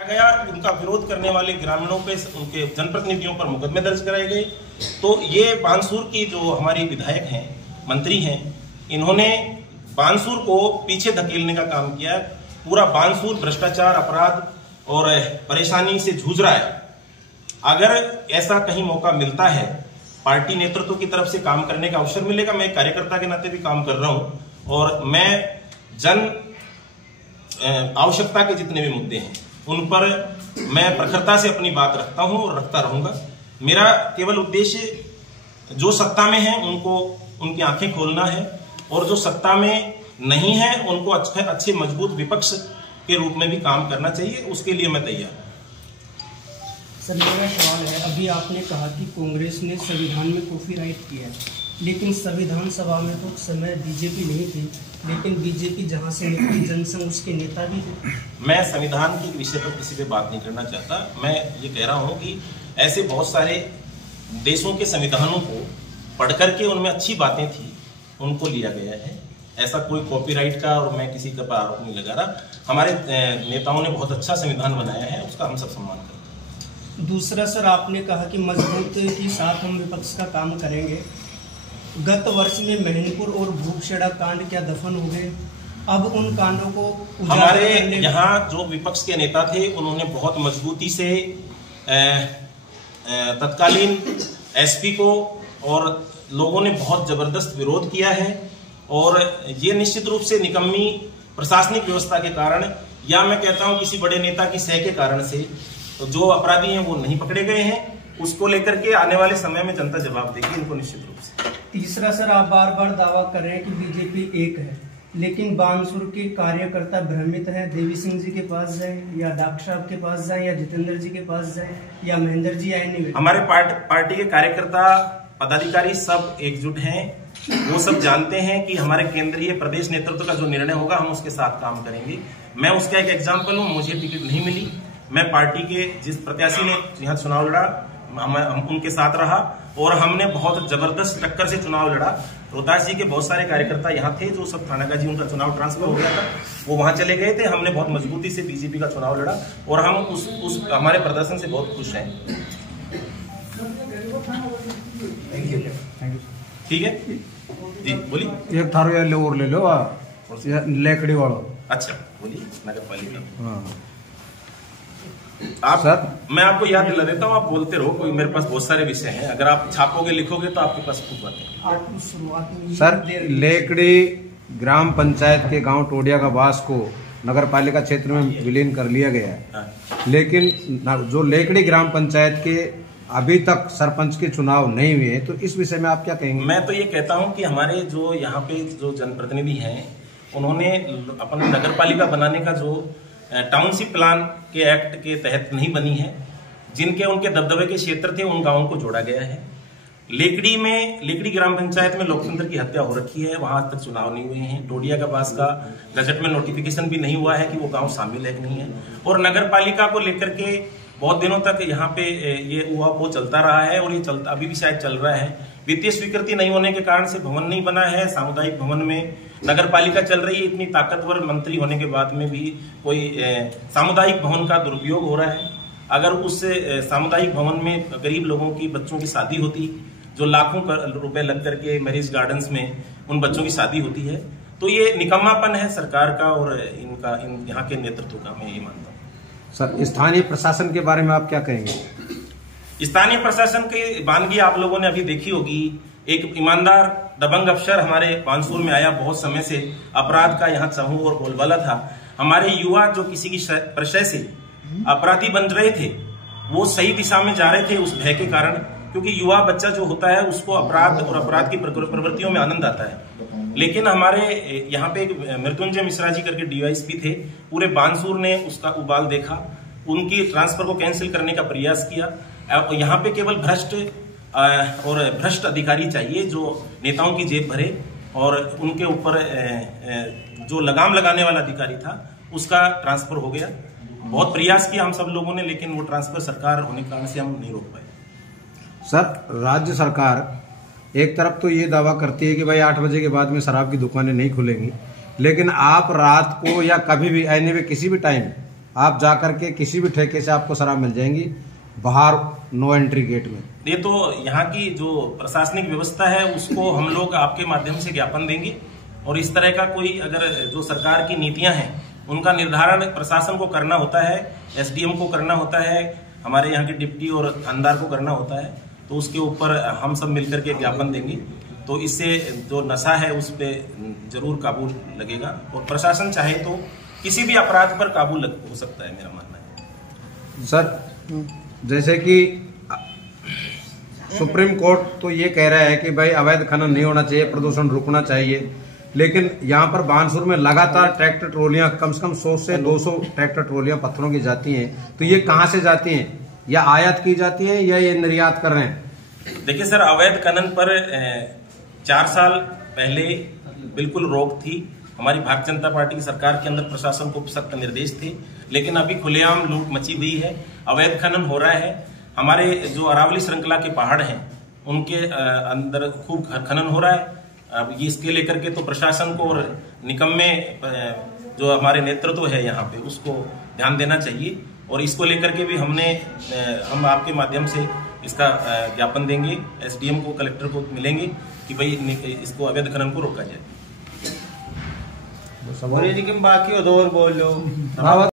गया। उनका विरोध करने वाले ग्रामीणों पे, उनके जनप्रतिनिधियों पर मुकदमे दर्ज कराए गए। तो ये बानसूर की जो हमारी विधायक हैं, मंत्री हैं, इन्होंने बानसूर को पीछे धकेलने का काम किया है। पूरा बानसूर भ्रष्टाचार, अपराध और परेशानी से जूझ रहा है। अगर ऐसा कहीं मौका मिलता है, पार्टी नेतृत्व की तरफ से काम करने का अवसर मिलेगा, मैं कार्यकर्ता के नाते भी काम कर रहा हूं और मैं जन आवश्यकता के जितने भी मुद्दे हैं उन पर मैं प्रखरता से अपनी बात रखता हूं और रखता रहूंगा। मेरा केवल उद्देश्य जो सत्ता में है उनको उनकी आंखें खोलना है और जो सत्ता में नहीं है उनको अच्छे मजबूत विपक्ष के रूप में भी काम करना चाहिए। उसके लिए मैं तैयार हूं। सर, मेरा सवाल है, अभी आपने कहा कि कांग्रेस ने संविधान में कॉपीराइट किया है, लेकिन संविधान सभा में तो उस समय बीजेपी नहीं थी, लेकिन बीजेपी जहां से निकली जनसंघ उसके नेता भी थे। मैं संविधान के विषय पर किसी पे बात नहीं करना चाहता। मैं ये कह रहा हूं कि ऐसे बहुत सारे देशों के संविधानों को पढ़ करके उनमें अच्छी बातें थी, उनको लिया गया है। ऐसा कोई कॉपीराइट का और मैं किसी का आरोप नहीं लगा रहा। हमारे नेताओं ने बहुत अच्छा संविधान बनाया है, उसका हम सब सम्मान करते हैं। दूसरा सर, आपने कहा कि मजबूत के साथ हम विपक्ष का काम करेंगे। गत वर्ष में मैनपुर और भूपखेड़ा कांड क्या दफन हो गए? अब उन कांडों को हमारे यहाँ जो विपक्ष के नेता थे उन्होंने बहुत मजबूती से तत्कालीन एसपी को और लोगों ने बहुत जबरदस्त विरोध किया है और ये निश्चित रूप से निकम्मी प्रशासनिक व्यवस्था के कारण, या मैं कहता हूं किसी बड़े नेता की सह के कारण से तो जो अपराधी हैं वो नहीं पकड़े गए हैं। उसको लेकर के आने वाले समय में जनता जवाब देगी इनको निश्चित रूप से। तीसरा सर, आप बार बार दावा कर रहे हैं कि बीजेपी एक है, लेकिन बानसूर के कार्यकर्ता भ्रमित हैं। देवी सिंह जी के पास जाए या डॉक्टर साहब के पास जाए या जितेंद्र जी के पास जाए या महेंद्र जी आए नहीं। हमारे पार्टी के कार्यकर्ता पदाधिकारी सब एकजुट हैं। वो सब जानते हैं कि हमारे केंद्रीय प्रदेश नेतृत्व का जो निर्णय होगा हम उसके साथ काम करेंगे। मैं उसका एक एग्जाम्पल हूँ। मुझे टिकट नहीं मिली, मैं पार्टी के जिस प्रत्याशी ने यहाँ चुनाव लड़ा हम उनके साथ रहा और हमने बहुत जबरदस्त टक्कर से चुनाव लड़ा। रोहतास जी के बहुत सारे कार्यकर्ता यहाँ थे जो सब थाना का जी उनका चुनाव ट्रांसफर हो गया था, वो वहां चले गए थे। हमने बहुत मजबूती से बीजेपी का चुनाव लड़ा और हम उस हमारे प्रदर्शन से बहुत खुश हैं। ठीक है जी, बोलिए। एक थारो या और ले लो लेकड़ी वालों। अच्छा बोलिए। नगर पालिका आप सर, मैं आपको याद दिला देता हूँ, आप बोलते रहो। कोई मेरे पास बहुत सारे विषय हैं, अगर आप छापोगे लिखोगे तो आपके पास खूब बातें। सर, लेकड़ी ग्राम पंचायत के गांव टोडिया का बास को नगर पालिका क्षेत्र में विलीन कर लिया गया है, लेकिन जो लेकड़ी ग्राम पंचायत के अभी तक सरपंच के चुनाव नहीं हुए, तो इस विषय में आप क्या कहेंगे? मैं तो ये कहता हूँ कि हमारे जो यहाँ पे जो जनप्रतिनिधि हैं उन्होंने अपन नगर पालिका बनाने का जो टाउनशिप प्लान के एक्ट के तहत नहीं बनी है, जिनके उनके दबदबे के क्षेत्र थे उन गांवों को जोड़ा गया है। लेकड़ी ग्राम पंचायत में लोकतंत्र की हत्या हो रखी है, वहां तक चुनाव नहीं हुए हैं। टोडिया का पास का गजट में नोटिफिकेशन भी नहीं हुआ है कि वो गांव शामिल है कि नहीं है। और नगर पालिका को लेकर के बहुत दिनों तक यहाँ पे ये वो चलता रहा है और ये चलता अभी भी शायद चल रहा है। वित्तीय स्वीकृति नहीं होने के कारण से भवन नहीं बना है। सामुदायिक भवन में नगर पालिका चल रही है, इतनी ताकतवर मंत्री होने के बाद में भी कोई सामुदायिक भवन का दुरुपयोग हो रहा है। अगर उस सामुदायिक भवन में गरीब लोगों की बच्चों की शादी होती, जो लाखों रुपए लग करके मैरिज गार्डन्स में उन बच्चों की शादी होती है, तो ये निकम्मापन है सरकार का और यहाँ के नेतृत्व का, मैं ये मानता हूँ। सर, स्थानीय प्रशासन के बारे में आप क्या कहेंगे? स्थानीय प्रशासन की वानगी आप लोगों ने अभी देखी होगी। एक ईमानदार दबंग अफसर हमारे बानसूर में आया, बहुत समय से अपराध का यहाँ समूह और बोलबाला था। हमारे युवा जो किसी की प्रशय से अपराधी बन रहे थे, वो सही दिशा में जा रहे थे उस भय के कारण, क्योंकि युवा बच्चा जो होता है उसको अपराध और अपराध की प्रवृत्तियों में आनंद आता है। लेकिन हमारे यहाँ पे एक मृत्युंजय मिश्रा जी करके डीवाईएसपी थे, पूरे बानसूर ने उसका उबाल देखा, उनकी ट्रांसफर को कैंसिल करने का प्रयास किया। यहाँ पे केवल भ्रष्ट अधिकारी चाहिए जो नेताओं की जेब भरे, और उनके ऊपर जो लगाम लगाने वाला अधिकारी था उसका ट्रांसफर हो गया। बहुत प्रयास किया हम सब लोगों ने, लेकिन वो ट्रांसफर सरकार होने के कारण से हम नहीं रोक पाए। सर, राज्य सरकार एक तरफ तो ये दावा करती है कि भाई 8 बजे के बाद में शराब की दुकानें नहीं खुलेंगी, लेकिन आप रात को या कभी भी आने में किसी भी टाइम आप जाकर के किसी भी ठेके से आपको शराब मिल जाएंगी, बाहर नो एंट्री गेट में। ये तो यहाँ की जो प्रशासनिक व्यवस्था है उसको हम लोग आपके माध्यम से ज्ञापन देंगे, और इस तरह का कोई अगर जो सरकार की नीतियां हैं उनका निर्धारण प्रशासन को करना होता है, एसडीएम को करना होता है, हमारे यहाँ के डिप्टी और थानेदार को करना होता है, तो उसके ऊपर हम सब मिलकर के ज्ञापन देंगे। तो इससे जो नशा है उस पर जरूर काबू लगेगा, और प्रशासन चाहे तो किसी भी अपराध पर काबू हो सकता है, मेरा मानना है। सर, जैसे कि सुप्रीम कोर्ट तो ये कह रहा है कि भाई अवैध खनन नहीं होना चाहिए, प्रदूषण रुकना चाहिए, लेकिन यहाँ पर बानसूर में लगातार ट्रैक्टर ट्रॉलियां, कम से कम 100 से 200 ट्रैक्टर ट्रॉलियां पत्थरों की जाती हैं, तो ये कहाँ से जाती हैं? या आयात की जाती हैं या ये निर्यात कर रहे हैं? देखिए सर, अवैध खनन पर 4 साल पहले बिल्कुल रोक थी। हमारी भारतीय जनता पार्टी की सरकार के अंदर प्रशासन को सख्त निर्देश थे, लेकिन अभी खुलेआम लूट मची हुई है, अवैध खनन हो रहा है। हमारे जो अरावली श्रृंखला के पहाड़ हैं उनके अंदर खूब खनन हो रहा है। अब इसके लेकर के तो प्रशासन को और निगम में जो हमारे नेतृत्व है यहाँ पे उसको ध्यान देना चाहिए, और इसको लेकर के भी हम आपके माध्यम से इसका ज्ञापन देंगे, एसडीएम को, कलेक्टर को मिलेंगे कि भाई इसको अवैध खनन को रोका जाए। बाकी और बोल लो।